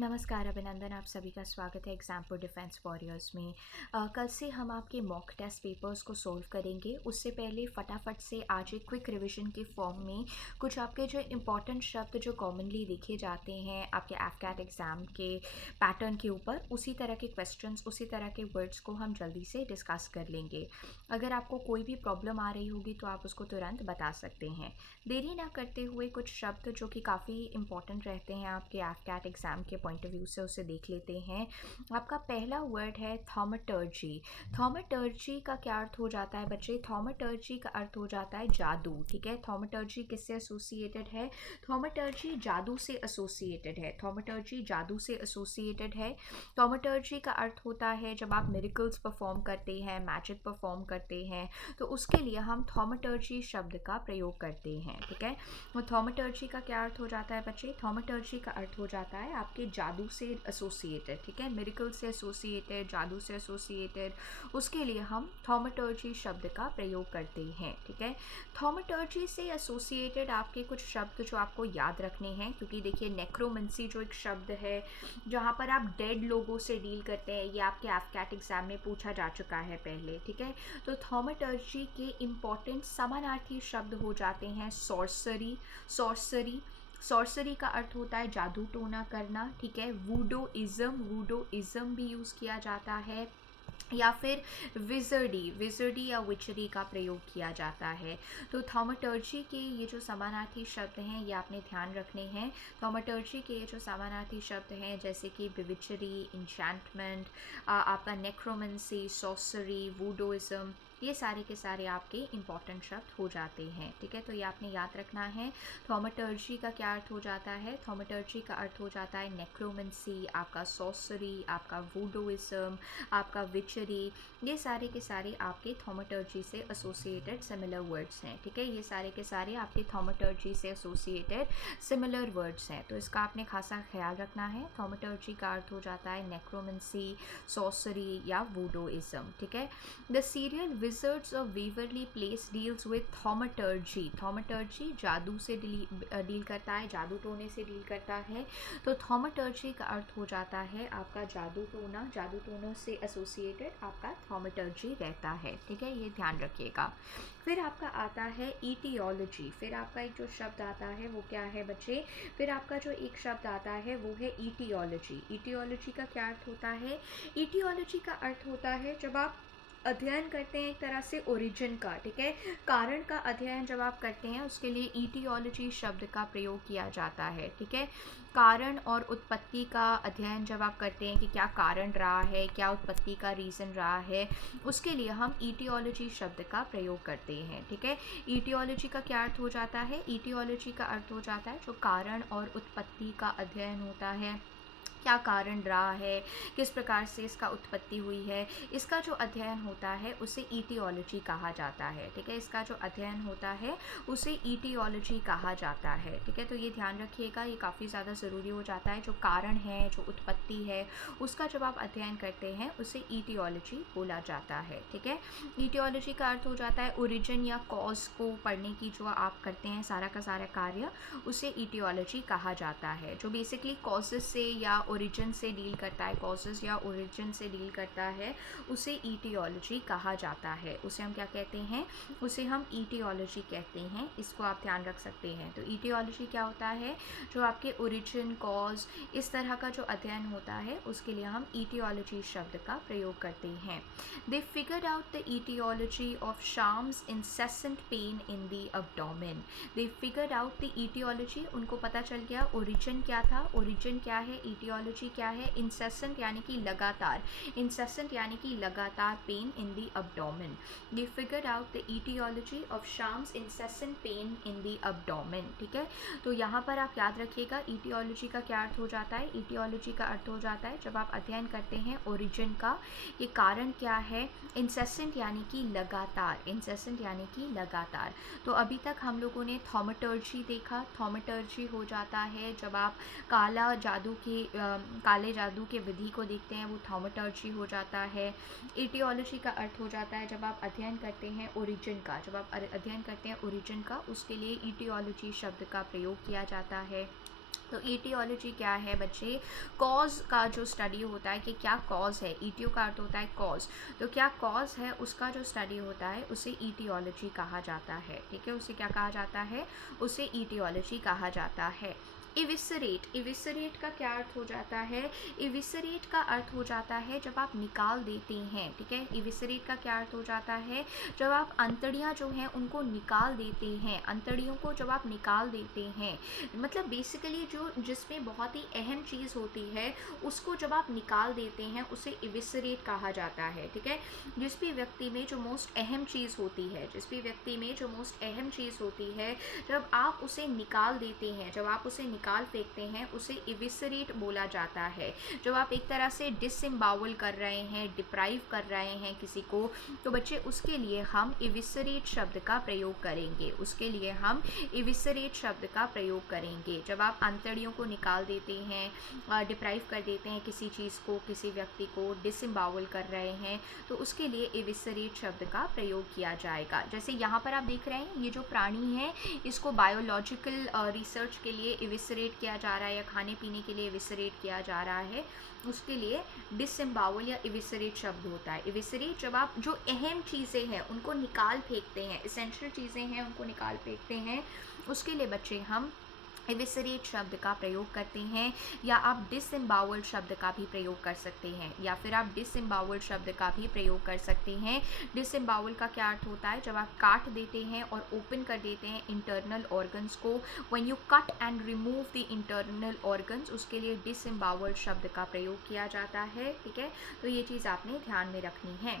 नमस्कार अभिनंदन, आप सभी का स्वागत है एग्जाम डिफेंस वॉरियर्स में। कल से हम आपके मॉक टेस्ट पेपर्स को सोल्व करेंगे। उससे पहले फटाफट से आज एक क्विक रिवीजन के फॉर्म में कुछ आपके जो इम्पॉर्टेंट शब्द जो कॉमनली लिखे जाते हैं आपके एफकैट एग्ज़ाम के पैटर्न के ऊपर, उसी तरह के क्वेश्चंस, उसी तरह के वर्ड्स को हम जल्दी से डिस्कस कर लेंगे। अगर आपको कोई भी प्रॉब्लम आ रही होगी तो आप उसको तुरंत बता सकते हैं। देरी ना करते हुए कुछ शब्द जो कि काफ़ी इंपॉर्टेंट रहते हैं आपके एफकैट एग्ज़ाम के पॉइंट ऑफ व्यू से, उसे देख लेते हैं। आपका पहला वर्ड है थॉमेटर्जी। थॉमेटर्जी का क्या अर्थ हो जाता है बच्चे? थॉमेटर्जी का अर्थ हो जाता है जादू। ठीक है, थॉमेटर्जी किससे एसोसिएटेड है? थॉमेटर्जी जादू से एसोसिएटेड है। थॉमेटर्जी जादू से एसोसिएटेड है। थॉमेटर्जी का अर्थ होता है जब आप मिरेकल्स परफॉर्म करते हैं, मैजिक परफॉर्म करते हैं, तो उसके लिए हम थॉमेटर्जी शब्द का प्रयोग करते हैं। ठीक है, तो थॉमेटर्जी का क्या अर्थ हो जाता है बच्चे? थॉमेटर्जी का अर्थ हो जाता है आपके जादू से एसोसिएटेड। ठीक है, मिरेकल से एसोसिएटेड, जादू से एसोसिएटेड, उसके लिए हम थॉमेटर्जी शब्द का प्रयोग करते हैं। ठीक है, थॉमेटर्जी से एसोसिएटेड आपके कुछ शब्द जो आपको याद रखने हैं, क्योंकि देखिए नेक्रोमेंसी जो एक शब्द है जहाँ पर आप डेड लोगों से डील करते हैं, ये आपके एफकैट एग्जाम में पूछा जा चुका है पहले। ठीक है, तो थॉमेटर्जी के इम्पॉर्टेंट समानार्थी शब्द हो जाते हैं सॉर्सरी। सॉर्सरी सॉर्सरी का अर्थ होता है जादू टोना करना। ठीक है, वूडोइज्म, वूडोइज्म भी यूज़ किया जाता है, या फिर विजर्डी, विजर्डी या विचरी का प्रयोग किया जाता है। तो थॉमेटर्जी के ये जो समानार्थी शब्द हैं ये आपने ध्यान रखने हैं। थॉमेटर्जी के ये जो समानार्थी शब्द हैं जैसे कि बिविचरी, इंचैंटमेंट, आपका नेक्रोमेंसी, सॉर्सरी, वूडोइज्म, ये सारे के सारे आपके इंपॉर्टेंट शब्द हो जाते हैं। ठीक है, तो ये आपने याद रखना है। थॉमेटर्जी का क्या अर्थ हो जाता है? थॉमेटर्जी का अर्थ हो जाता है नेक्रोमेंसी, आपका सॉर्सरी, आपका वूडोइज्म, आपका विचरी, ये सारे के सारे आपके थॉमेटर्जी से एसोसिएटेड सिमिलर वर्ड्स हैं। ठीक है, ये सारे के सारे आपके थॉमेटर्जी से एसोसिएटेड सिमिलर वर्ड्स हैं, तो इसका आपने खासा ख्याल रखना है। थॉमेटर्जी का अर्थ हो जाता है नेक्रोमेंसी, सॉर्सरी या वूडोइज्म। ठीक है, the serial Wizards of Waverly Place deals with thaumaturgy. Thaumaturgy जादू से डील करता है, जादू टोने से डील करता है। तो थॉमेटर्जी का अर्थ हो जाता है आपका जादू टोना, जादू टोनों से एसोसिएटेड आपका थॉमेटर्जी रहता है। ठीक है, ये ध्यान रखिएगा। फिर आपका आता है ईटियोलॉजी। फिर आपका एक जो शब्द आता है वो क्या है बच्चे? फिर आपका जो एक शब्द आता है वो है ईटियोलॉजी। ईटियोलॉजी का क्या अर्थ होता है? ईटियोलॉजी का अर्थ होता है जब आप अध्ययन करते हैं एक तरह से ओरिजिन का। ठीक है, कारण का अध्ययन जब आप करते हैं उसके लिए ईटियोलॉजी शब्द का प्रयोग किया जाता है। ठीक है, कारण और उत्पत्ति का अध्ययन जब आप करते हैं कि क्या कारण रहा है, क्या उत्पत्ति का रीज़न रहा है, उसके लिए हम ईटियोलॉजी शब्द का प्रयोग करते हैं। ठीक है, ईटियोलॉजी का क्या अर्थ हो जाता है? ईटियोलॉजी का अर्थ हो जाता है जो कारण और उत्पत्ति का अध्ययन होता है, क्या कारण रहा है, किस प्रकार से इसका उत्पत्ति हुई है, इसका जो अध्ययन होता है उसे ईटियोलॉजी कहा जाता है। ठीक है, इसका जो अध्ययन होता है उसे ईटियोलॉजी कहा जाता है। ठीक है, तो ये ध्यान रखिएगा, ये काफ़ी ज़्यादा ज़रूरी हो जाता है। जो कारण है, जो उत्पत्ति है, उसका जब आप अध्ययन करते हैं उसे ईटियोलॉजी बोला जाता है। ठीक है, ईटियोलॉजी का अर्थ हो जाता है ओरिजिन या कॉज को पढ़ने की जो आप करते हैं सारा का सारा कार्य, उसे ईटियोलॉजी कहा जाता है। जो बेसिकली कॉजेस से या ओरिजिन से डील करता है, कॉजेस या ओरिजिन से डील करता है, उसे ईटियोलॉजी कहा जाता है। उसे हम क्या कहते हैं? उसे हम ईटियोलॉजी कहते हैं। इसको आप ध्यान रख सकते हैं। तो ईटियोलॉजी क्या होता है? जो आपके ओरिजिन, कॉज, इस तरह का जो अध्ययन होता है उसके लिए हम ईटियोलॉजी शब्द का प्रयोग करते हैं। They figured out the etiology of Sham's incessant pain in the abdomen. They figured out the etiology, उनको पता चल गया ओरिजिन क्या था। ओरिजिन क्या है? ईटियोलॉजी क्या है? इंसेसेंट यानी कि लगातार, इंसेसेंट यानी कि लगातार pain in the abdomen. They figured out the etiology of Sham's incessant pain in the abdomen. ठीक है, तो यहाँ पर आप याद रखिएगा ईटियोलॉजी का क्या अर्थ हो जाता है? ईटियोलॉजी का अर्थ हो जाता है जब आप अध्ययन करते हैं ओरिजिन का, ये कारण क्या है। इंसेसेंट यानी कि लगातार, इंसेसेंट यानी कि लगातार। तो अभी तक हम लोगों ने थॉमेटर्जी देखा। थॉमेटर्जी हो जाता है जब आप काले जादू के विधि को देखते हैं, वो थॉमेटर्जी हो जाता है। एटियोलॉजी का अर्थ हो जाता है जब आप अध्ययन करते हैं ओरिजिन का, जब आप अध्ययन करते हैं ओरिजिन का, उसके लिए एटियोलॉजी शब्द का प्रयोग किया जाता है। तो ईटियोलॉजी क्या है बच्चे? कॉज का जो स्टडी होता है कि क्या कॉज है, ईटियो का अर्थ होता है कॉज, तो क्या कॉज है उसका जो स्टडी होता है उसे ईटियोलॉजी कहा जाता है। ठीक है, उसे क्या कहा जाता है? उसे ईटियोलॉजी कहा जाता है। इविसरेट, इविसरेट का क्या अर्थ हो जाता है? इविसरेट का अर्थ हो जाता है जब आप निकाल देते हैं। ठीक है, इविसरेट का क्या अर्थ हो जाता है? जब आप अंतड़ियाँ जो हैं उनको निकाल देते हैं, अंतड़ियों को जब आप निकाल देते हैं, मतलब बेसिकली जो जिसमें बहुत ही अहम चीज़ होती है उसको जब आप निकाल देते हैं उसे इविसरेट कहा जाता है। ठीक है, जिस भी व्यक्ति में जो मोस्ट अहम चीज़ होती है, जिस भी व्यक्ति में जो मोस्ट अहम चीज़ होती है, जब आप उसे निकाल देते हैं, जब आप उसे निकाल फेंकते हैं, उसे इविसरेट बोला जाता है। जब आप एक तरह से डिसएम्बाउल कर रहे हैं, डिप्राइव कर रहे हैं किसी को, तो बच्चे उसके लिए हम इविसरेट शब्द का प्रयोग करेंगे, उसके लिए हम इविसरेट शब्द का प्रयोग करेंगे। जब आप अंतड़ियों को निकाल देते हैं, डिप्राइव कर देते हैं किसी चीज़ को, किसी व्यक्ति को डिसएम्बाउल कर रहे हैं, तो उसके लिए इविसरेट शब्द का प्रयोग किया जाएगा। जैसे यहाँ पर आप देख रहे हैं ये जो प्राणी है इसको बायोलॉजिकल रिसर्च के लिए इविसरेट किया जा रहा है या खाने पीने के लिए इविसरेट किया जा रहा है, उसके लिए डिसएम्बाउल या इविसरेट शब्द होता है। इविसरेट जब आप जो अहम चीज़ें हैं उनको निकाल फेंकते हैं, एसेंशियल चीज़ें हैं उनको निकाल फेंकते हैं, उसके लिए बच्चे हम इविसरेट शब्द का प्रयोग करते हैं। या आप डिसएम्बाउल शब्द का भी प्रयोग कर सकते हैं, या फिर आप डिसएम्बाउल शब्द का भी प्रयोग कर सकते हैं। डिसएम्बाउल का क्या अर्थ होता है? जब आप काट देते हैं और ओपन कर देते हैं इंटरनल ऑर्गन्स को, when you cut and remove the internal organs, उसके लिए डिसएम्बाउल शब्द का प्रयोग किया जाता है। ठीक है, तो ये चीज़ आपने ध्यान में रखनी है।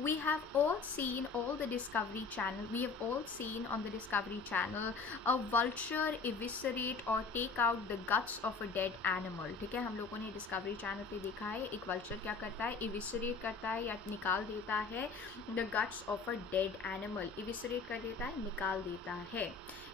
We have all seen all the Discovery Channel. We have all seen on the Discovery Channel a vulture eviscerate or take out the guts of a dead animal. ठीक है, हम लोगों ने डिस्कवरी चैनल पे देखा है एक वल्चर क्या करता है? इविसरेट करता है या निकाल देता है the guts of a dead animal. इविसरेट कर देता है, निकाल देता है।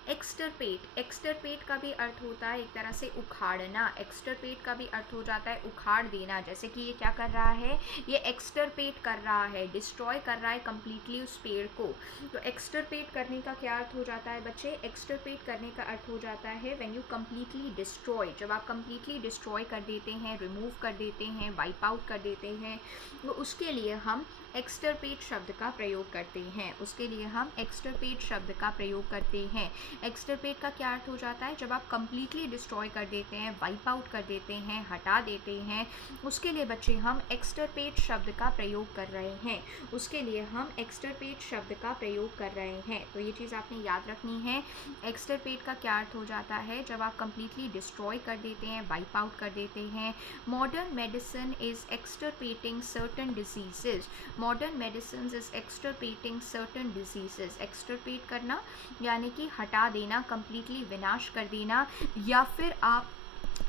एक्सटरपेट, एक्सटरपेट का भी अर्थ होता है एक तरह से उखाड़ना। एक्सटरपेट का भी अर्थ हो जाता है उखाड़ देना। जैसे कि ये क्या कर रहा है? ये एक्सटरपेट कर रहा है, डिस्ट्रॉय कर रहा है कम्प्लीटली उस पेड़ को। तो एक्सटरपेट करने का क्या अर्थ हो जाता है बच्चे? एक्सटरपेट करने का अर्थ हो जाता है व्हेन यू कम्प्लीटली डिस्ट्रॉय, जब आप कम्प्लीटली डिस्ट्रॉय कर देते हैं, रिमूव कर देते हैं, वाइप आउट कर देते हैं, तो उसके लिए हम एक्सटरपेट शब्द का प्रयोग करते हैं, उसके लिए हम एक्सटरपेट शब्द का प्रयोग करते हैं। एक्सटरपेट का क्या अर्थ हो जाता है? जब आप कम्प्लीटली डिस्ट्रॉय कर देते हैं, वाइप आउट कर देते हैं, हटा देते हैं, उसके लिए बच्चे हम एक्सटरपेट शब्द का प्रयोग कर रहे हैं, उसके लिए हम एक्सटरपेट शब्द का प्रयोग कर रहे हैं। तो ये चीज़ आपने याद रखनी है। एक्सटरपेट का क्या अर्थ हो जाता है? जब आप कम्प्लीटली डिस्ट्रॉय कर देते हैं, वाइप आउट कर देते हैं। Modern medicine is extirpating certain diseases. Modern medicine is extirpating certain diseases. Extirpate करना यानी कि हटा देना, कम्प्लीटली विनाश कर देना, या फिर आप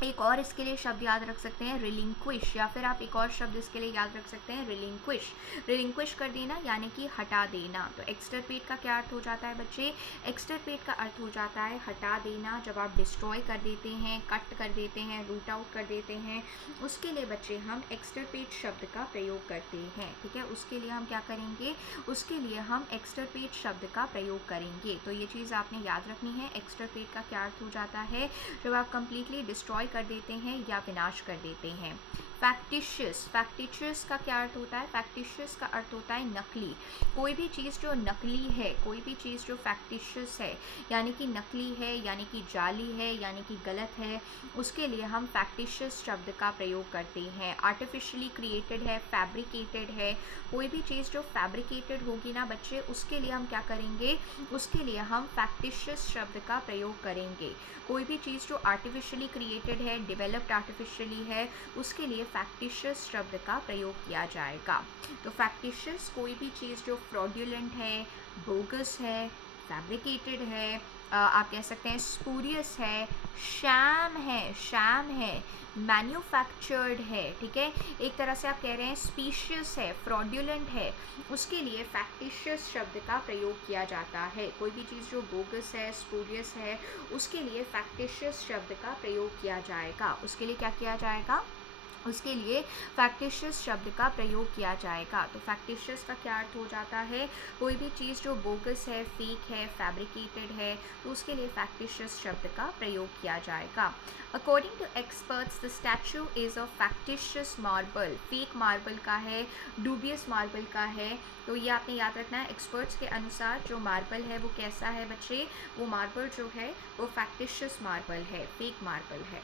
एक और इसके लिए शब्द याद रख सकते हैं रिलिंक्विश, या फिर आप एक और शब्द इसके लिए याद रख सकते हैं रिलिंक्विश। रिलिंक्विश कर देना यानी कि हटा देना। तो एक्सटरपेट का क्या अर्थ हो जाता है बच्चे? एक्सटरपेट का अर्थ हो जाता है हटा देना। जब आप डिस्ट्रॉय कर देते हैं, कट कर देते हैं, रूट आउट कर देते हैं, उसके लिए बच्चे हम एक्सटरपेट शब्द का प्रयोग करते हैं। ठीक है, उसके लिए हम क्या करेंगे? उसके लिए हम एक्सटरपेट शब्द का प्रयोग करेंगे। तो ये चीज़ आपने याद रखनी है। एक्सटरपेट का क्या अर्थ हो जाता है? जब आप कम्प्लीटली डिस्ट्रॉय कर देते हैं या विनाश कर देते हैं। फैक्टिशियस, फैक्टिशियस का क्या अर्थ होता है? फैक्टिशियस का अर्थ होता है नकली। कोई भी चीज़ जो नकली है, कोई भी चीज़ जो फैक्टिशियस है यानी कि नकली है, यानी कि जाली है, यानी कि गलत है, उसके लिए हम फैक्टिशियस शब्द का प्रयोग करते हैं। आर्टिफिशियली क्रिएटेड है, फैब्रिकेटेड है, कोई भी चीज़ जो फैब्रिकेटेड होगी ना बच्चे, उसके लिए हम क्या करेंगे? उसके लिए हम फैक्टिशियस शब्द का प्रयोग करेंगे। कोई भी चीज़ जो आर्टिफिशियली क्रिएटेड है, डेवलप्ड आर्टिफिशियली है, उसके लिए फैक्टिशियस शब्द का प्रयोग किया जाएगा। तो फैक्टिशियस कोई भी चीज़ जो फ्रॉड्यूलेंट है, बोगस है, फैब्रिकेटेड है, आप कह सकते हैं स्पूरियस है, शैम है, मैन्युफैक्चर्ड है। ठीक है, एक तरह से आप कह रहे हैं स्पीशियस है, फ्रॉड्यूलेंट है, उसके लिए फैक्टिशियस शब्द का प्रयोग किया जाता है। कोई भी चीज़ जो बोगस है, स्पूरियस है, उसके लिए फैक्टिशियस शब्द का प्रयोग किया जाएगा। उसके लिए क्या किया जाएगा? उसके लिए फैक्टिशियस शब्द का प्रयोग किया जाएगा। तो फैक्टिशियस का क्या अर्थ हो जाता है, कोई भी चीज़ जो बोगस है, फेक है, फैब्रिकेटेड है, तो उसके लिए फैक्टिशियस शब्द का प्रयोग किया जाएगा। According to experts the statue is a factitious marble, fake marble का है, डूबियस मार्बल का है। तो ये आपने याद रखना है, एक्सपर्ट्स के अनुसार जो मार्बल है वो कैसा है बच्चे, वो मार्बल जो है वो फैक्टिशियस मार्बल है, फेक मार्बल है।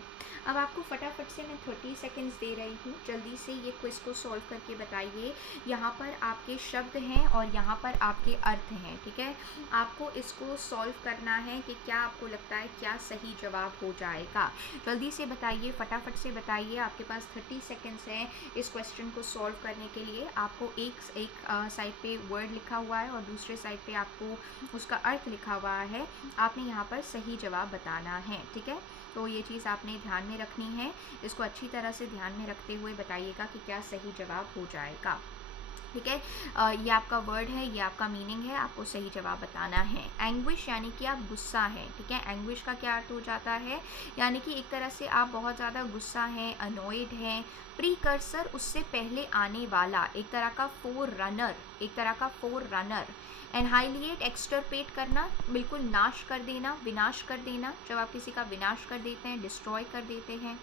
अब आपको फटाफट से मैं 30 सेकेंड्स दे रही हूँ, जल्दी से ये क्विज को सॉल्व करके बताइए। यहाँ पर आपके शब्द हैं और यहाँ पर आपके अर्थ हैं, ठीक है। आपको इसको सॉल्व करना है कि क्या आपको लगता है क्या सही जवाब हो जाएगा। जल्दी से बताइए, फटाफट से बताइए, आपके पास 30 सेकेंड्स हैं इस क्वेश्चन को सॉल्व करने के लिए। आपको एक साइड पे वर्ड लिखा हुआ है और दूसरे साइड पे आपको उसका अर्थ लिखा हुआ है। आपने यहाँ पर सही जवाब बताना है, ठीक है। तो ये चीज़ आपने ध्यान में रखनी है, इसको अच्छी तरह से ध्यान में रखते हुए बताइएगा कि क्या सही जवाब हो जाएगा, ठीक है। ये आपका वर्ड है, ये आपका मीनिंग है, आपको सही जवाब बताना है। एंग्विश यानी कि आप गुस्सा हैं, ठीक है। एंग्विश का क्या अर्थ हो जाता है, यानी कि एक तरह से आप बहुत ज़्यादा गुस्सा हैं, अनोइड हैं। प्रीकर्सर उससे पहले आने वाला, एक तरह का फोर रनर, एक तरह का फोर रनर। एनहाइलिएट एक्सटरपेट करना, बिल्कुल नाश कर देना, विनाश कर देना, जब आप किसी का विनाश कर देते हैं, डिस्ट्रॉय कर देते हैं।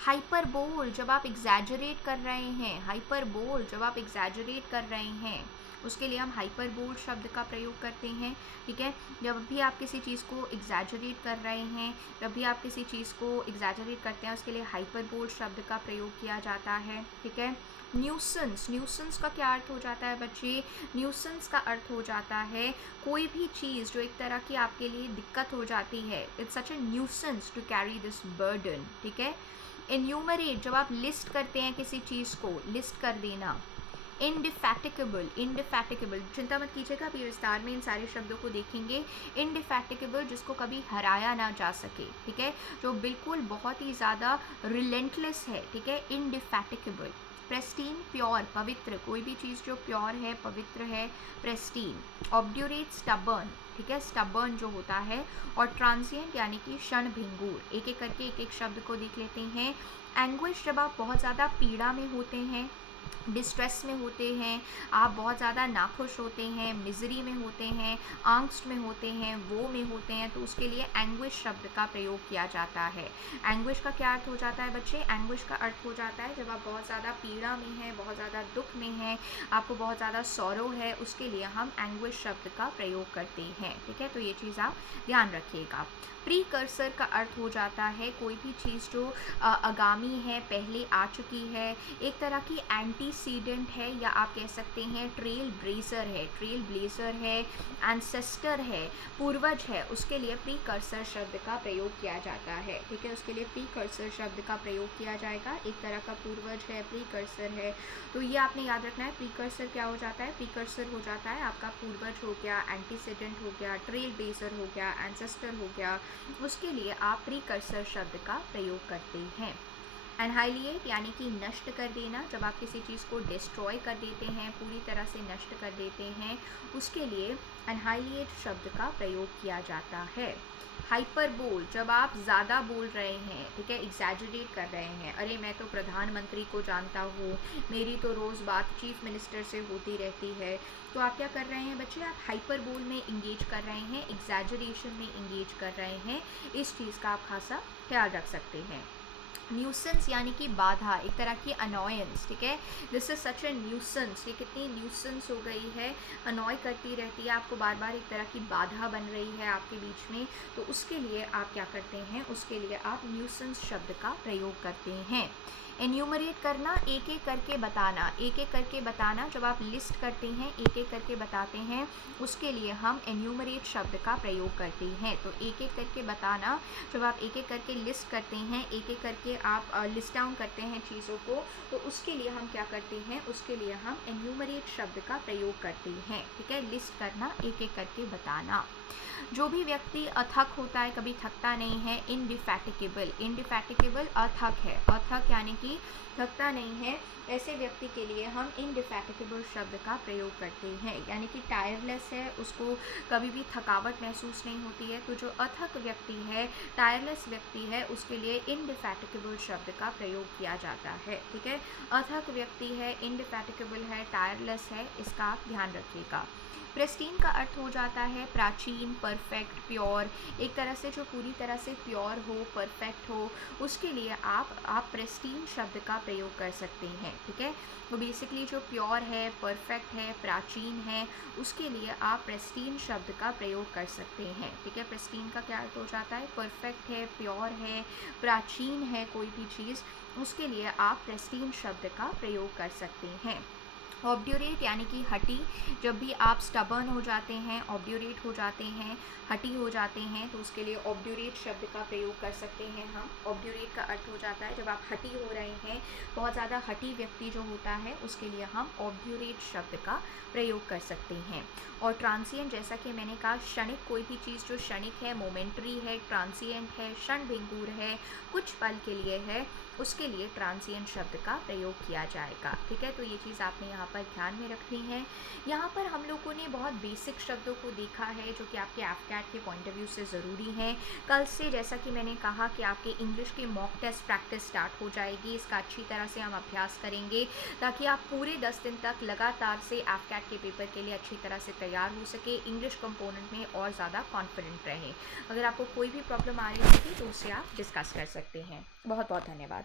हाइपरबोल, जब आप एग्जैजरेट कर रहे हैं, हाइपरबोल जब आप एग्जैजरेट कर रहे हैं, उसके लिए हम हाइपरबोल शब्द का प्रयोग करते हैं, ठीक है। जब भी आप किसी चीज़ को एग्जैजरेट कर रहे हैं, जब भी आप किसी चीज़ को एग्जैजरेट करते हैं, उसके लिए हाइपरबोल शब्द का प्रयोग किया जाता है, ठीक है। न्यूसेंस, न्यूसेंस का क्या अर्थ हो जाता है बच्चे, न्यूसेंस का अर्थ हो जाता है कोई भी चीज़ जो एक तरह की आपके लिए दिक्कत हो जाती है। It's such a nuisance to carry this burden, ठीक है। एन्यूमरेट, जब आप लिस्ट करते हैं किसी चीज़ को, लिस्ट कर देना। इंडिफैटिकेबल, इंडिफैटिकेबल, चिंता मत कीजिएगा, अभी विस्तार में इन सारे शब्दों को देखेंगे। इंडिफैटिकेबल, जिसको कभी हराया ना जा सके, ठीक है, जो बिल्कुल बहुत ही ज़्यादा रिलेंटलेस है, ठीक है, इंडिफैटिकेबल। प्रेस्टीन, प्योर, पवित्र, कोई भी चीज़ जो प्योर है, पवित्र है, प्रेस्टीन। ऑब्ड्यूरेट, स्टबर्न, ठीक है, स्टबर्न जो होता है। और ट्रांजिएंट यानी कि क्षण भिंगुर। एक एक करके एक एक शब्द को देख लेते हैं। एंग्विश, जब आप बहुत ज़्यादा पीड़ा में होते हैं, डिस्ट्रेस में होते हैं, आप बहुत ज़्यादा नाखुश होते हैं, मिजरी में होते हैं, आंगस्ट में होते हैं, वो में होते हैं, तो उसके लिए एंग्विश शब्द का प्रयोग किया जाता है। एंग्विश का क्या अर्थ हो जाता है बच्चे, एंग्विश का अर्थ हो जाता है जब आप बहुत ज़्यादा पीड़ा में हैं, बहुत ज़्यादा दुख में हैं, आपको बहुत ज़्यादा सौरो है, उसके लिए हम एंग्विश शब्द का प्रयोग करते हैं, ठीक है। तो ये चीज़ आप ध्यान रखिएगा। प्रीकर्सर का अर्थ हो जाता है कोई भी चीज़ जो आगामी है, पहले आ चुकी है, एक तरह की एंटीसीडेंट है, या आप कह सकते हैं ट्रेल ब्लेजर है, ट्रेल ब्लेजर है, एंसेस्टर है, पूर्वज है, उसके लिए प्रीकर्सर शब्द का प्रयोग किया जाता है, ठीक है। उसके लिए प्रीकर्सर शब्द का प्रयोग किया जाएगा, एक तरह का पूर्वज है, प्रीकर्सर है। तो ये आपने याद रखना है, प्रीकर्सर क्या हो जाता है, प्रीकर्सर हो जाता है आपका पूर्वज हो गया, एंटीसीडेंट हो गया, ट्रेल ब्लेजर हो गया, एंसेस्टर हो गया, उसके लिए आप प्रीकर्सर शब्द का प्रयोग करते हैं। एनहाइलिएट यानी कि नष्ट कर देना, जब आप किसी चीज़ को डिस्ट्रॉय कर देते हैं, पूरी तरह से नष्ट कर देते हैं, उसके लिए एनहाइलिएट शब्द का प्रयोग किया जाता है। हाइपरबोल, जब आप ज़्यादा बोल रहे हैं, ठीक है, एग्जैजरेट कर रहे हैं, अरे मैं तो प्रधानमंत्री को जानता हूँ, मेरी तो रोज़ बात चीफ मिनिस्टर से होती रहती है, तो आप क्या कर रहे हैं बच्चे, आप हाइपरबोल में इंगेज कर रहे हैं, एग्जैजरेशन में इंगेज कर रहे हैं, इस चीज़ का आप खासा ख्याल रख सकते हैं। न्यूसेंस यानी कि बाधा, एक तरह की अनॉयंस, ठीक है, this is such a nuisance, ये कितनी न्यूसेंस हो गई है, अनॉय करती रहती है आपको, बार बार एक तरह की बाधा बन रही है आपके बीच में, तो उसके लिए आप क्या करते हैं, उसके लिए आप न्यूसेंस शब्द का प्रयोग करते हैं। एन्यूमरेट करना, एक एक करके बताना, एक एक करके बताना, जब आप लिस्ट करते हैं, एक एक करके बताते हैं, उसके लिए हम एन्यूमरेट शब्द का प्रयोग करते हैं। तो एक एक करके बताना, जब आप एक एक करके लिस्ट करते हैं, एक एक करके आप लिस्ट डाउन करते हैं चीज़ों को, तो उसके लिए हम क्या करते हैं, उसके लिए हम एन्यूमरेट शब्द का प्रयोग करते हैं, ठीक है। लिस्ट करना, एक एक करके बताना। जो भी व्यक्ति अथक होता है, कभी थकता नहीं है, इनडिफैटिकेबल, इनडिफैटिकेबल अथक है, अथक यानी कि थकता नहीं है, ऐसे व्यक्ति के लिए हम इनडिफैटिकेबल शब्द का प्रयोग करते हैं, यानी कि टायरलेस है, उसको कभी भी थकावट महसूस नहीं होती है, तो जो अथक व्यक्ति है, टायरलेस व्यक्ति है, उसके लिए इनडिफैटिकेबल इंडिफैटिकेबल शब्द का प्रयोग किया जाता है। ठीक है, अथक व्यक्ति है, इंडिफैटिकेबल है, टायरलेस है, इसका आप ध्यान रखिएगा। प्रेस्टीन का अर्थ हो जाता है प्राचीन, परफेक्ट, प्योर, एक तरह से जो पूरी तरह से प्योर हो, परफेक्ट हो, उसके लिए आप प्रेस्टीन शब्द का प्रयोग कर सकते हैं। ठीक है, तो बेसिकली जो प्योर है, परफेक्ट है, प्राचीन है, उसके लिए आप प्रेस्टीन शब्द का प्रयोग कर सकते हैं। ठीक है, प्रेस्टीन का क्या अर्थ हो जाता है, परफेक्ट है, प्योर है, प्राचीन है कोई भी चीज़, उसके लिए आप प्रेस्टीन शब्द का प्रयोग कर सकते हैं। ऑब्ड्यूरेट यानी कि हटी, जब भी आप स्टबर्न हो जाते हैं, ऑब्ड्यूरेट हो जाते हैं, हटी हो जाते हैं, तो उसके लिए ऑब्ड्यूरेट शब्द का प्रयोग कर सकते हैं हम। ऑब्ड्यूरेट का अर्थ हो जाता है जब आप हटी हो रहे हैं, बहुत ज़्यादा हटी व्यक्ति जो होता है, उसके लिए हम ऑब्ड्यूरेट शब्द का प्रयोग कर सकते हैं। और ट्रांसिएंट, जैसा कि मैंने कहा, क्षणिक, कोई भी चीज़ जो क्षणिक है, मोमेंट्री है, ट्रांसिएंट है, क्षण भंगुर है, कुछ पल के लिए है, उसके लिए ट्रांसिएंट शब्द का प्रयोग किया जाएगा। ठीक है, तो ये चीज़ आपने यहाँ पर ध्यान में रखनी है। यहाँ पर हम लोगों ने बहुत बेसिक शब्दों को देखा है जो कि आपके एफकैट के पॉइंट ऑफ व्यू से ज़रूरी हैं। कल से, जैसा कि मैंने कहा, कि आपके इंग्लिश के मॉक टेस्ट प्रैक्टिस स्टार्ट हो जाएगी। इसका अच्छी तरह से हम अभ्यास करेंगे ताकि आप पूरे 10 दिन तक लगातार से एफकैट के पेपर के लिए अच्छी तरह से तैयार हो सके, इंग्लिश कंपोनेंट में और ज़्यादा कॉन्फिडेंट रहें। अगर आपको कोई भी प्रॉब्लम आ रही होगी तो उससे आप डिस्कस कर सकते हैं। बहुत बहुत धन्यवाद।